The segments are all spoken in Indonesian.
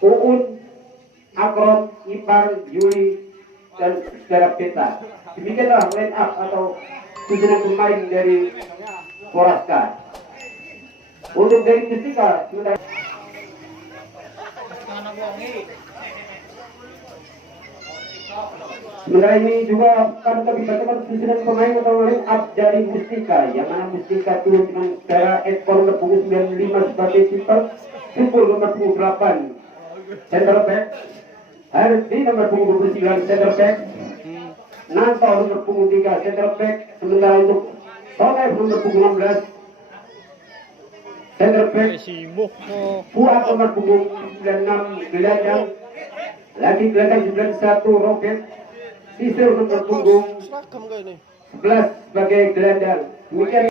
Uun, Akron, Ipar, Yuli, dan saudara Peta. Demikianlah line up atau susunan pemain dari Poraska. Untuk dari Mustika, sementara ini juga akan kami bacakan susunan pemain atau line up dari Mustika, yang mana Mustika turun dengan saudara ekor nomor punggung 95 sebagai kiper, Supul nomor punggung 8 center back, Hardi nomor punggung 29 center back, Nanto nomor punggung 3 center back, sementara untuk Soleh nomor punggung 16 center back, Fuad nomor punggung 96 gelandang, lagi gelandang 91 Roket, Sisir nomor punggung 11 sebagai gelandang. Demikian.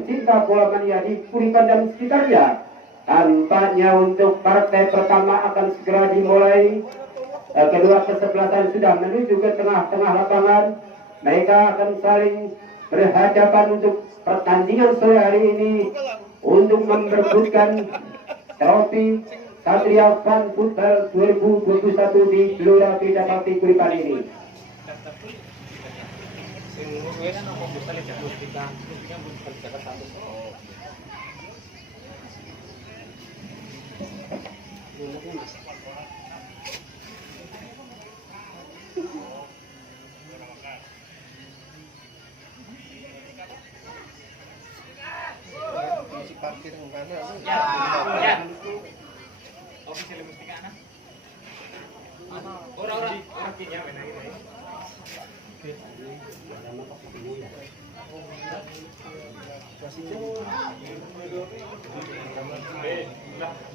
Cinta bola mania di Kuripan dan sekitarnya. Tampaknya untuk partai pertama akan segera dimulai. Kedua kesebelasan sudah menuju ke tengah-tengah lapangan. Mereka akan saling berhadapan untuk pertandingan sore hari ini untuk memperebutkan trofi Satria Fun Futsal 2021 di Gelora Beda Bakti Kuripan ini.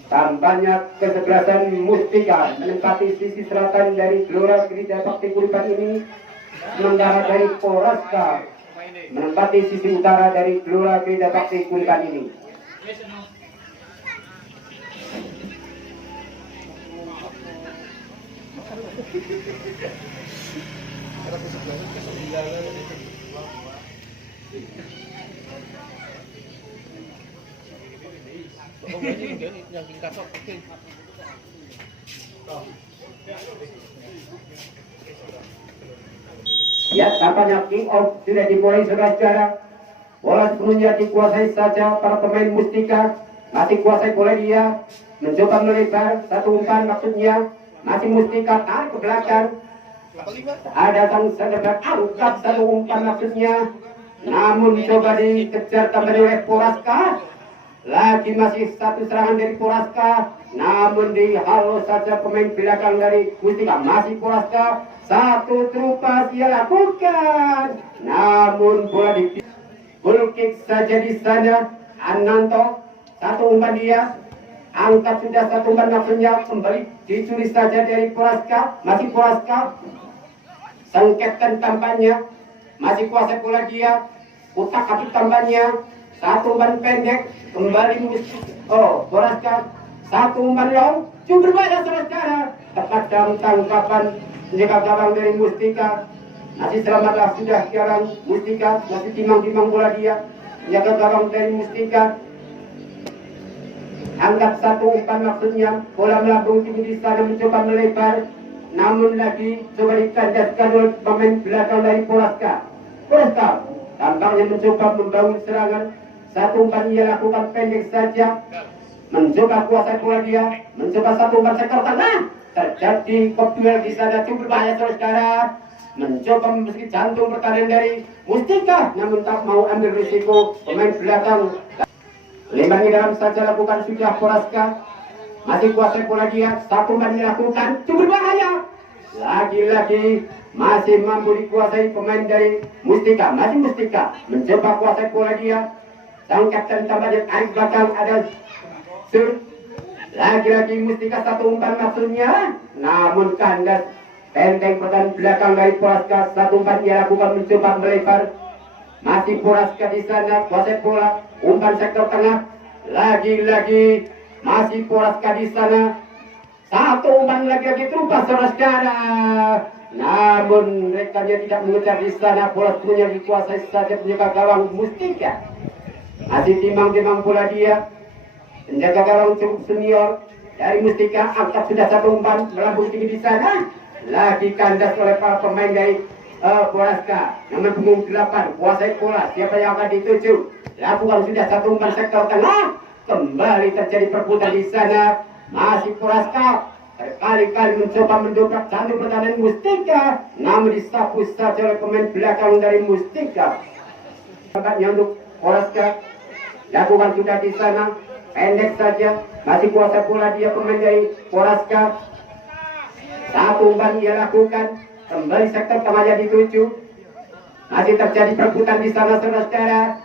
Tampaknya kesebelasan Mustika menempati sisi selatan dari Gelora Beda Bakti Kuripan ini, sementara dari Poraska menempati sisi utara dari Gelora Beda Bakti Kuripan ini. Ya, tampaknya kick off sudah dimulai, saudara-saudara. Bola sepenuhnya dikuasai saja para pemain Mustika. Masih kuasai bola dia, mencoba melebar satu umpan, maksudnya masih Mustika tarik ke belakang. Ada sang center angkat satu umpan, maksudnya, namun coba dikejar kembali oleh Poraska. Lagi masih satu serangan dari Poraska, namun dihalau saja pemain belakang dari Mustika. Masih Poraska, satu terupas ia lakukan, namun bola di goal kick saja di sana. Ananto satu umpan dia, angkat sudah satu umpan, maksudnya kembali dicuri saja dari Poraska. Masih Poraska, sang kapten tampaknya masih kuasai bola dia, utak-atik tampaknya. Satu umpan pendek kembali Poraska, satu umpan long cukup berbahaya, saudara. Tepat dalam tangkapan menjaga gawang dari Mustika. Masih selamatlah sudah sekarang Mustika, masih timang-timang bola dia menjaga gawang dari Mustika. Angkat satu umpan, maksudnya bola melambung tinggi di sana, mencoba melebar, namun lagi coba dikandaskan oleh pemain belakang dari Poraska. Poraska tampaknya mencoba membangun serangan. Satu umpan ia lakukan pendek saja, mencoba kuasai bola dia, mencoba satu umpan sektor tengah. Terjadi duel di sana, cukup berbahaya, saudara. mencoba memasuki jantung pertahanan dari Mustika, namun tak mau ambil risiko pemain belakang. Lembangi dalam saja lakukan sudah Poraska, masih kuasai bola dia, satu umpan dilakukan, cukup berbahaya. Lagi-lagi masih mampu dikuasai pemain dari Mustika, masih Mustika mencoba kuasai bola dia. Sang kapten tampaknya tarik belakang, ada sur. Lagi-lagi Mustika satu umpan maksudnya, namun kandas benteng pertahanan belakang dari Poraska. Satu umpan dia lakukan mencoba melebar, masih Poraska di sana kuasai bola, umpan sektor tengah. Lagi-lagi masih Poraska di sana, satu umpan lagi-lagi terubah saudara. Namun rekannya tidak mengejar di sana, bola punya dikuasai saja penjaga gawang Mustika. Masih timbang-timbang bola dia, penjaga gawang cukup senior dari Mustika, angkat sudah satu umpan melambung tinggi di sana. Lagi kandas oleh para pemain dari Poraska. Nomor punggung 8 kuasai bola, siapa yang akan dituju? Lakukan sudah satu umpan sektor tengah. Kembali terjadi perebutan di sana. Masih Poraska berkali-kali mencoba mendobrak jantung pertahanan Mustika, namun disapu saja oleh pemain belakang dari Mustika. Tempatnya untuk Poraska, lakukan sudah di sana, pendek saja, masih kuasa bola dia pemain dari Poraska. Satu umpan ia lakukan, kembali sektor tengahnya dituju. Masih terjadi perebutan di sana saudara.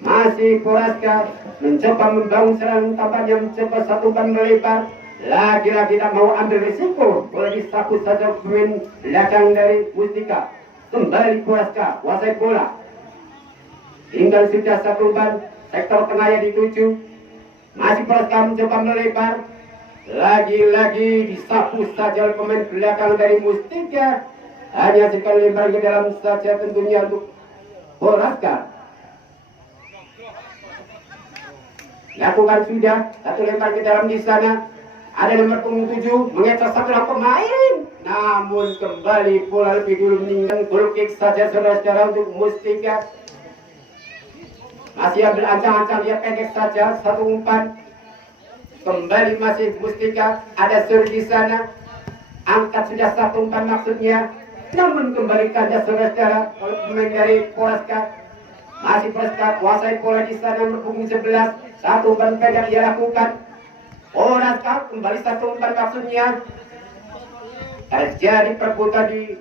Masih Poraska mencoba membangun serangan, tampaknya mencoba satu umpan melebar. Lagi-lagi tidak mau ambil risiko, boleh disapu saja pemain belakang dari Mustika. Kembali Poraska kuasai bola. Tinggal sudah satu umpan, sektor tengahnya dituju. Masih Poraska mencoba melebar. Lagi-lagi disapu saja oleh pemain belakang dari Mustika. Hanya sekali lebar ke dalam saja tentunya untuk Poraska. Lakukan sudah satu lempar ke dalam di sana. Ada nomor punggung 7 mengejar satu pemain. Namun kembali bola lebih dulu meninggal. Goal kick saja saudara-saudara untuk Mustika. Masih ambil ancang-ancang, dia pendek saja satu umpan. Kembali masih Mustika, ada sur di sana. Angkat sudah satu umpan maksudnya. Namun kembali kandas saudara-saudara oleh pemain dari Poraska. Masih Poraska kuasai bola di sana berpunggung 11. Satu umpan pendek dia lakukan. Poraska kembali satu umpan maksudnya. Terjadi perebutan di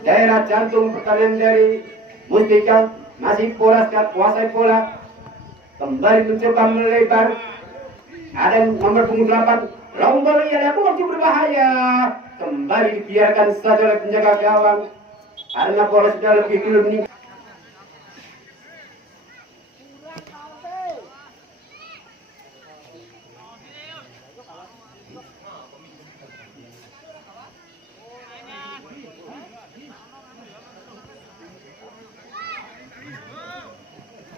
daerah jantung pertahanan dari Mustika. Masih Poraska kuasai bola. Kembali mencoba melebar. Ada nomor punggung 8, Rombol ia lakukan cukup berbahaya. Kembali dibiarkan saja oleh penjaga gawang karena bola sudah lebih dulu meninggal.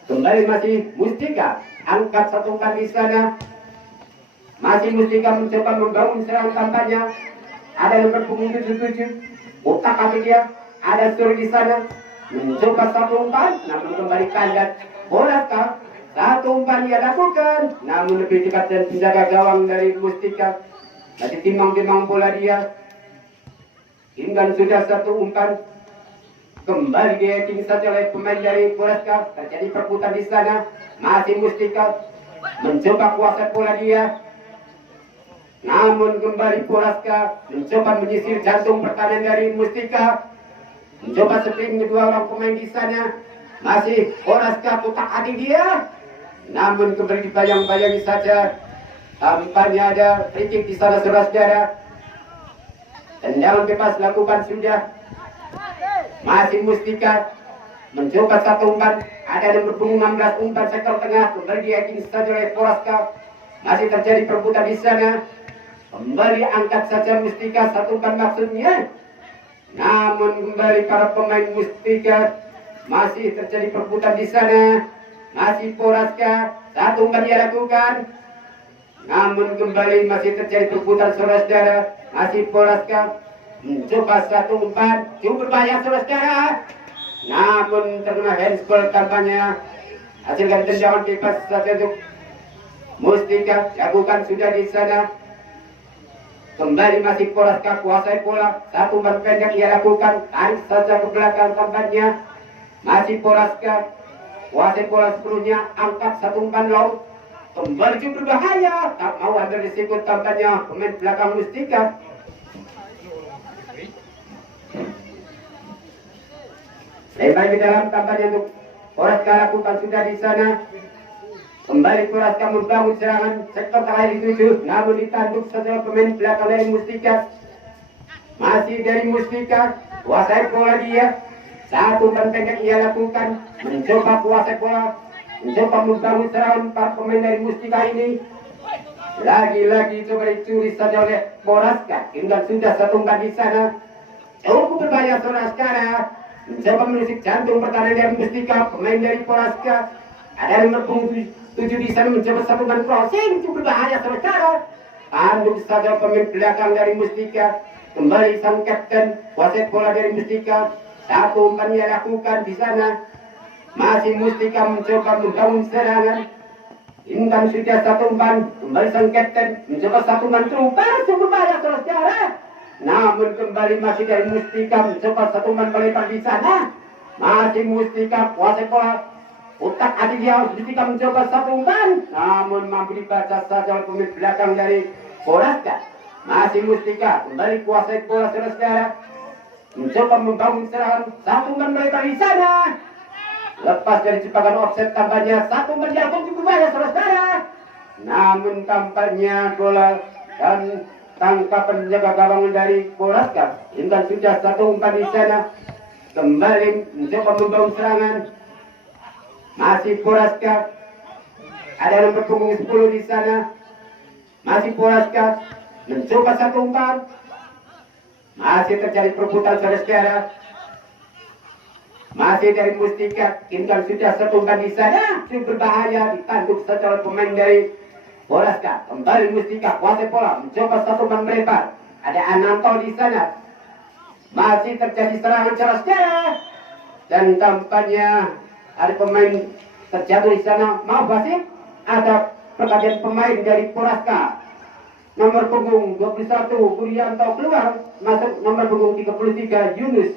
Kembali masih Mustika, angkat satu umpan di sana. Masih Mustika mencoba membangun serangan tampaknya. Ada nomor punggung 77, otak kaki dia, ada sur di sana. Mencoba satu umpan, namun kembali kandas. Poraska satu umpan dia lakukan, namun lebih dekat dan penjaga gawang dari Mustika. Masih timbang-timbang bola dia. Tinggal sudah satu umpan. Kembali dihacking saja oleh pemain dari Poraska. Terjadi perebutan di sana. Masih Mustika mencoba kuasai bola dia. Namun kembali Poraska mencoba menyisir jantung pertahanan dari Mustika. Mencoba sprint kedua orang pemain di sana. Masih Poraska putar hati dia. Namun kembali dibayang-bayangi saja. Tampaknya ada free kick di sana saudara-saudara. Tendangan bebas lakukan sudah. Masih Mustika mencoba satu umpan. Ada nomor punggung 16 umpan sektor tengah. Kembali dihacking saja oleh Poraska. Masih terjadi perebutan di sana. Kembali angkat saja Mustika satu umpan maksudnya. Namun kembali para pemain Mustika masih terjadi perebutan di sana. Masih Poraska satu umpan dia lakukan. Namun kembali masih terjadi perebutan saudara-saudara. Masih Poraska mencoba satu umpan cukup banyak saudara-saudara. Namun terkena handsball tampaknya. Hasilkan tendangan bebas saja untuk Mustika. Lakukan sudah di sana. Kembali masih Poraska kuasai bola. Satu umpan pendek ia lakukan. Tarik saja ke belakang tempatnya. Masih Poraska kuasai bola sepenuhnya. Angkat satu umpan long. Kembali juga berbahaya. Tak mau ada risiko tampaknya pemain belakang Mustika. Lebar di dalam tampaknya untuk Poraska lakukan sudah di sana. Kembali Poraska membangun serangan sektor terakhir dituju, namun ditanduk setelah pemain belakang dari Mustika. Masih dari Mustika, kuasai bola dia. Satu umpan pendek ia lakukan, mencoba kuasai bola, mencoba membangun serangan para pemain dari Mustika ini. Lagi-lagi coba dicuri saja oleh Poraska. Tinggal sudah satu umpan di sana. Cukup berbahaya saudara. Mencoba menusuk jantung pertahanan dari Mustika, pemain dari Poraska. Ada nomor punggung 7 di sana mencoba satu umpan crossing, cukup berbahaya saudara. Tanduk saja pemain belakang dari Mustika. Kembali sang kapten, wasit bola dari Mustika. Satu umpan ia lakukan di sana. Masih Mustika mencoba membangun serangan. Intan sudah satu umpan, kembali sang kapten mencoba satu umpan terubah, cukup berbahaya saudara. Namun kembali masih dari Mustika mencoba satu umpan melebar di sana. Masih Mustika wasit bola. Utak adik dia Mustika mencoba satu umpan, namun mampu dibaca saja oleh pemain belakang dari Poraska. Masih Mustika kembali kuasai bola saudara. Mencoba membangun serangan, satu umpan melebar di sana. Lepas dari jebakan offset tampaknya satu umpan dilakukan cukup banyak saudara. Namun tampaknya bola dan tangkapan penjaga gawang dari Poraska. Intan sudah satu umpan di sana. Kembali mencoba membangun serangan. Masih Poraska. Ada nomor punggung 10 di sana. Masih Poraska mencoba satu umpan. Masih terjadi perebutan saudara. Masih dari Mustika. Intan sudah satu umpan di sana. Cukup berbahaya, ditanduk saja oleh pemain dari Poraska. Kembali Mustika kuasai bola, mencoba satu umpan melebar. Ada Ananto di sana. Masih terjadi serangan saudara. Dan tampaknya ada pemain terjatuh di sana. Maaf wasit, ada pergantian pemain dari Poraska. Nomor punggung 21 Gurianto keluar, masuk nomor punggung 33 Yunus.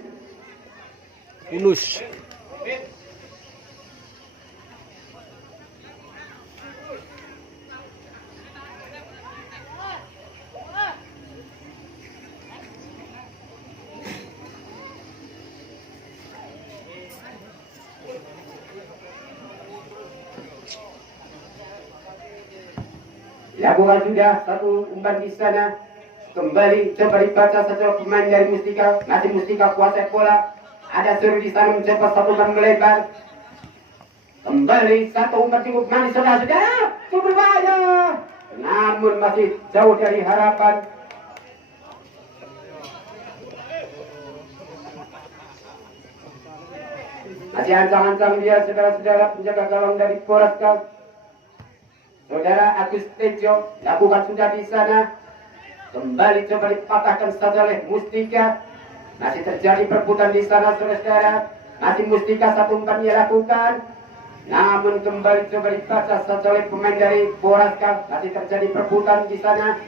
Lakukan sudah satu umpan di sana. Kembali coba dibaca saja pemain dari Mustika. Masih Mustika kuasai bola. Ada seru di sana mencoba satu umpan melebar. Kembali satu umpan cukup manis saudara. Cukup berbahaya. Namun masih jauh dari harapan. Masih ancang-ancang dia saudara-saudara penjaga gawang dari Poraska. Saudara Agus Tejo lakukan sudah di sana. Kembali coba dipatahkan saja oleh Mustika. Masih terjadi perebutan di sana saudara. Masih Mustika satu umpan ia lakukan. Namun kembali coba dibaca saja oleh pemain dari Poraska. Masih terjadi perebutan di sana.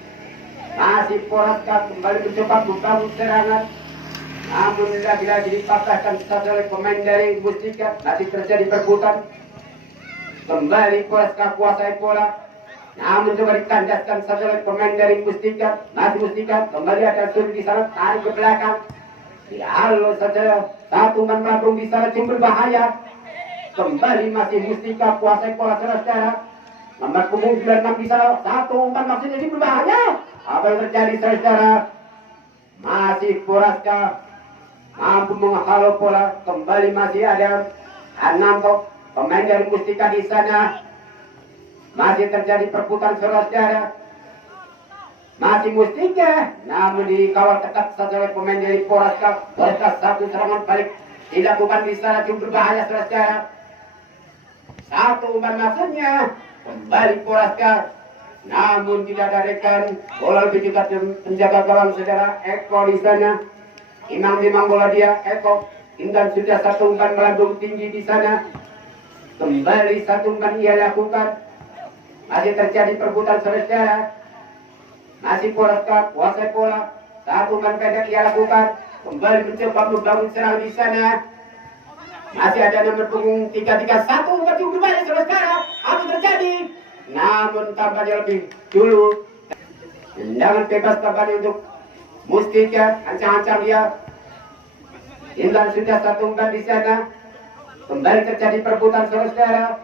Masih Poraska kembali mencoba membangun serangan. Namun lagi-lagi dipatahkan saja oleh pemain dari Mustika. Masih terjadi perebutan. Kembali Poraska kuasai bola. Namun coba ditandaskan saja oleh pemain dari Mustika. Masih Mustika kembali ada suri di sana, tarik ke belakang. Halo saja satu umpan melambung di sana cukup berbahaya. Kembali masih Mustika kuasai bola saudara. Nomor punggung 96 di sana, satu umpan maksudnya cukup berbahaya. Apa yang terjadi saudara? Masih Poraska mampu menghalau bola. Kembali masih ada Ananto, pemain dari Mustika di sana. Masih terjadi perebutan saudara. Masih Mustika, namun dikawal ketat saja oleh pemain dari Poraska. Poraska satu serangan balik dilakukan di sana cukup berbahaya saudara. Satu umpan maksudnya. Kembali Poraska, namun tidak ada rekan. Bola lebih dekat penjaga gawang saudara. Eko di sana. Imam bola dia. Eko. Intan sudah satu umpan melambung tinggi di sana. Kembali satu umpan ia lakukan. Masih terjadi perebutan saudara. Masih Poraska kuasai bola. Satu umpan pendek ia lakukan. Kembali mencoba membangun serangan di sana. Masih ada nomor punggung 331 umpan berbalik sekarang. Apa terjadi? Namun tampaknya lebih dulu. Tendangan bebas tampaknya untuk Mustika. Ancang-ancang dia. Intan sudah satu umpan di sana. Kembali terjadi perebutan saudara.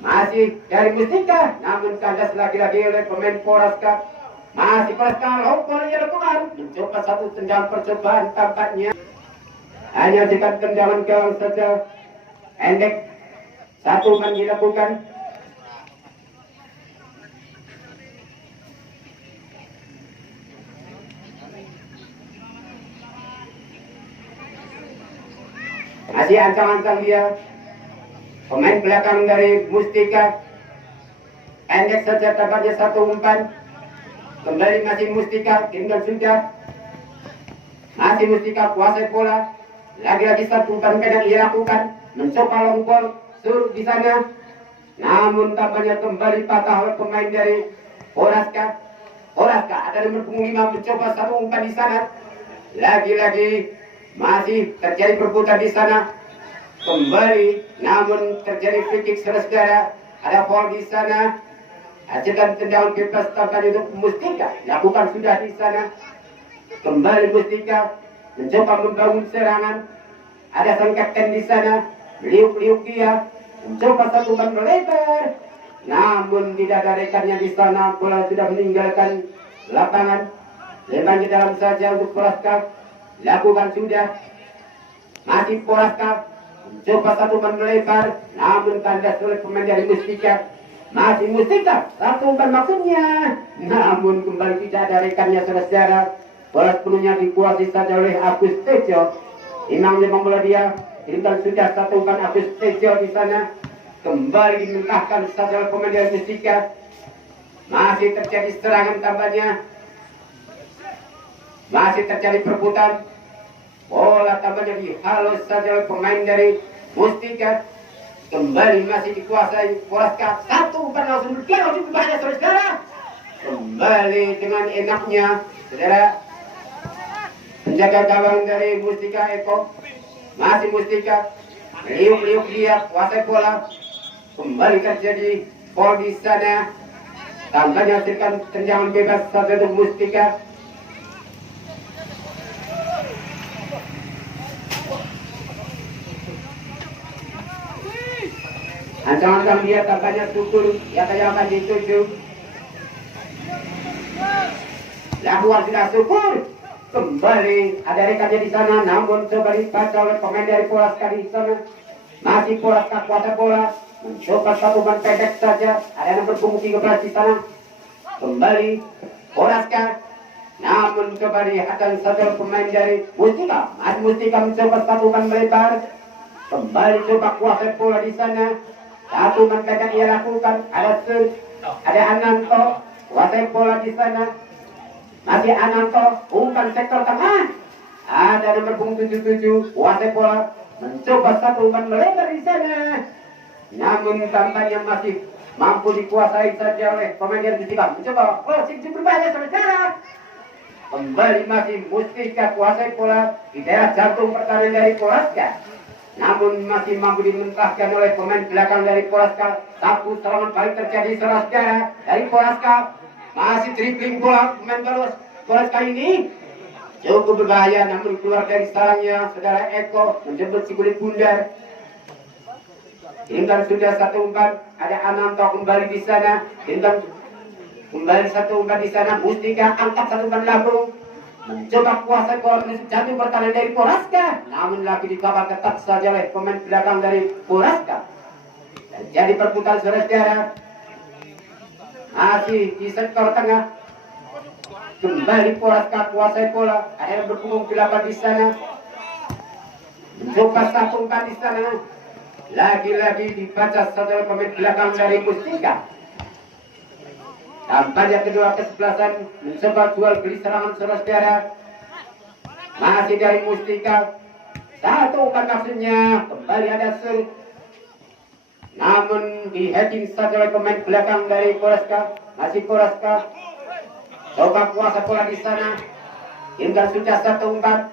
Masih dari Mustika, namun kandas lagi-lagi oleh pemain Poraska. Masih Poraska, bolanya lakukan. Mencoba satu tendangan percobaan tampaknya. Hanya dekat tendangan gawang saja. Endek. Satu umpan dilakukan. Masih ancang-ancang dia. Pemain belakang dari Mustika. Endek saja tampaknya satu umpan. Kembali masih Mustika. Tinggal sudah. Masih Mustika kuasai bola. Lagi-lagi satu umpan pendek ia lakukan. Mencoba long ball. Suruh di sana. Namun tampaknya kembali patah oleh pemain dari Poraska. Poraska ada nomor punggung 5 mencoba satu umpan di sana. Lagi-lagi masih terjadi perbutan di sana. Kembali, namun terjadi free kick saudara. Ada foul di sana. Hasilkan tendangan bebas tampaknya untuk Mustika. Lakukan sudah di sana. Kembali Mustika mencoba membangun serangan. Ada sang kapten di sana. Liuk-liuk dia mencoba satu umpan melebar. Namun tidak ada rekannya di sana. Bola sudah meninggalkan lapangan. Lempar ke dalam saja untuk Poraska. Lakukan sudah. Masih Poraska. Coba satu umpan melebar, namun kandas oleh pemain dari Mustika. Masih Mustika, satu umpan maksudnya. Namun kembali tidak ada rekannya saudara. Bola sepenuhnya dikuasai saja oleh Agus Tejo. Imam memang bola dia. Tinggal sudah satu umpan Agus Tejo di sana. Kembali dimentahkan saja oleh pemain dari Mustika. Masih terjadi serangan tampaknya. Masih terjadi perebutan. Bola tampaknya dihalus saja oleh pemain dari Mustika. Kembali masih dikuasai Poraska. Satu umpan langsung bergerak di bahaya saudara. Kembali dengan enaknya saudara. Penjaga gawang dari Mustika Eko. Masih Mustika. Liuk-liuk dia kuasai bola. Kembali terjadi foul di sana. Tampaknya hasilkan tendangan bebas saja untuk Mustika. Ancang-ancang dia tampaknya syukur ya kayak akan dituju. Lakukan sudah syukur. Kembali ada rekannya di sana, namun coba dibaca oleh pemain dari Poraska di sana. Masih Poraska kuasa bola. Mencoba satu umpan pendek saja. Ada nomor punggung 13 di sana. Kembali Poraska. Namun coba dihadang saja oleh pemain dari Mustika. Masih Mustika mencoba satu umpan melebar. Kembali coba kuasa bola di sana. Satu umpan pendek ia lakukan. Ada Ananto kuasai bola di sana. Masih Ananto umpan sektor tengah. Ada nomor punggung 77 kuasai bola. Mencoba satu umpan melebar di sana. Namun tampaknya masih mampu dikuasai saja oleh pemain dari Mustika. Mencoba crossing berbahaya saudara. Kembali masih Mustika kuasai bola di daerah jantung pertahanan dari Poraska. Namun masih mampu dimentahkan oleh pemain belakang dari Poraska. Satu serangan balik terjadi saudara dari Poraska. Masih dribbling bola pemain Poraska ini cukup berbahaya, namun keluar dari sarangnya saudara Eko menjemput si kulit bundar. Tinggal sudah satu umpan. Ada Ananto kembali di sana. Tinggal kembali satu umpan di sana. Mustika angkat satu umpan lambung. Mencoba kuasai bola menusuk jantung pertahanan dari Poraska. Namun lagi dikawal ketat saja oleh pemain belakang dari Poraska. Terjadi perputaran saudara. Masih di sektor tengah. Kembali Poraska kuasai bola. Ada yang berpunggung 8 di sana. Mencoba satu umpan di sana. Lagi-lagi dibaca saja oleh pemain belakang dari Mustika. Tampaknya kedua kesebelasan mencoba jual beli serangan saudara. Masih dari Mustika. Satu umpan maksudnya. Kembali ada sur. Namun di heading saja oleh pemain belakang dari Poraska. Masih Poraska. Coba kuasa bola di sana. Hingga sudah satu umpan.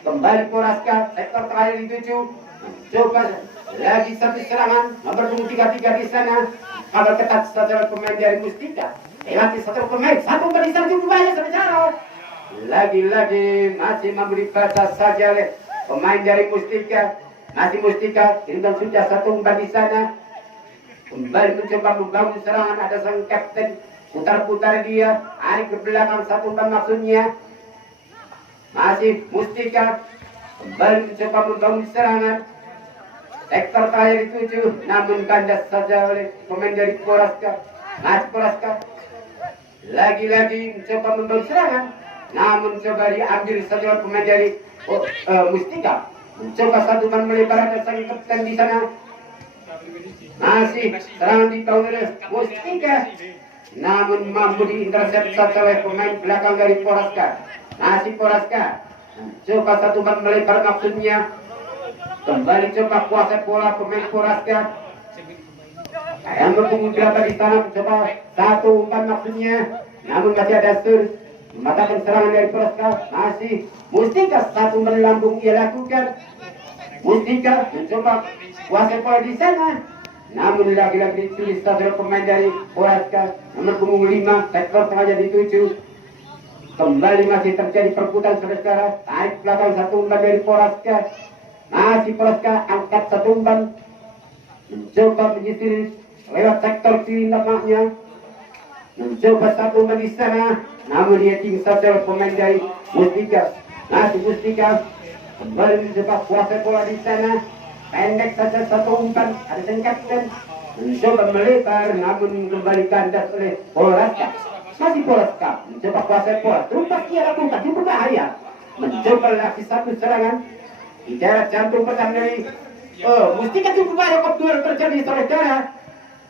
Kembali Poraska, sektor terakhir dituju. Coba lagi satu serangan. Nomor punggung 33 di sana. Kabar ketat setelah pemain dari Mustika. Lewati satu pemain. Satu umpan di sana cukup banyak sebenarnya. Lagi-lagi masih memberi batas saja oleh pemain dari Mustika. Masih Mustika. Hingga sudah satu umpan di sana. Kembali mencoba membangun serangan. Ada sang kapten. Putar-putar dia. Hari ke belakang satu umpan maksudnya. Masih Mustika kembali mencoba membangun serangan. Sektor terakhir dituju, namun kandas saja oleh pemain dari Poraska. Masih Poraska lagi-lagi mencoba membangun serangan, namun coba diambil saja oleh pemain dari Mustika. Mencoba satu man melebar, ada sang kapten di sana. Masih serangan dibangun oleh Mustika, namun mampu diintercept saja oleh pemain belakang dari Poraska. Masih Poraska coba satu umpan melebar maksudnya. Kembali coba kuasai bola pemain Poraska. Yang berpunggung berapa di sana mencoba satu umpan maksudnya. Namun masih ada sur mematahkan serangan dari Poraska. Masih Mustika satu umpan lambung ia lakukan. Mustika mencoba kuasai bola di sana. Namun lagi-lagi ditulis satu pemain dari Poraska. Nomor punggung 5 sektor sengaja dituju. Kembali masih terjadi perputaran saudara. Tarik belakang satu umpan dari Poraska. Masih Poraska angkat satu umpan. Mencoba menyisir lewat sektor kiri nampaknya. Mencoba satu umpan di sana. Namun dia tinggi saja pemain dari Mustika. Masih Mustika kembali mencoba kuasai bola di sana. Pendek saja satu umpan. Ada sang kapten mencoba melebar, namun kembali kandas oleh Poraska. Masih Poraska mencoba kuasai bola. Terumpas dia lakukan cukup berbahaya. Mencoba lagi satu serangan di jarak jantung pertahanan dari Mustika cukup bahaya. Duel terjadi saudara.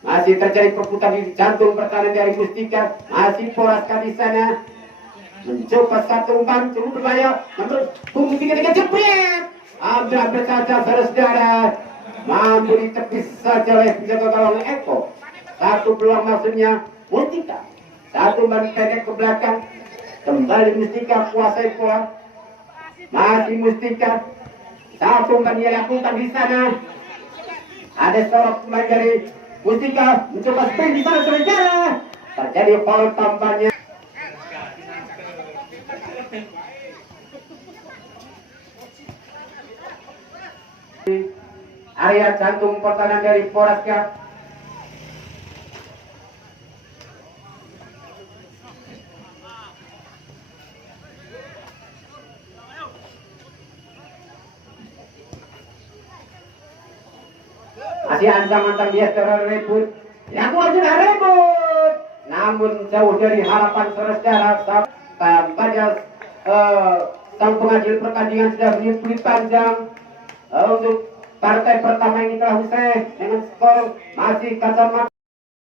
Masih terjadi perputaran di jantung pertahanan dari Mustika. Masih Poraska di sana. Mencoba satu umpan cukup berbahaya. Nomor punggung 33 jepret. Hampir saja saudara. Mampu ditepis saja oleh penjaga gawang Eko. Satu peluang maksudnya Mustika. Satu umpan pendek ke belakang. Kembali Mustika kuasai bola. Masih Mustika. Satu umpan dia lakukan di sana. Ada seorang pemain dari Mustika mencoba sprint di sana saudara. Terjadi foul tampaknya. Area jantung pertahanan dari Poraska. Masih ancang-ancang dia secara rebut. Dilakukan sudah rebut. Namun jauh dari harapan saudara. Tampaknya sang pengadil pertandingan sudah menyebut panjang untuk partai pertama ini telah usai dengan skor masih kacamata.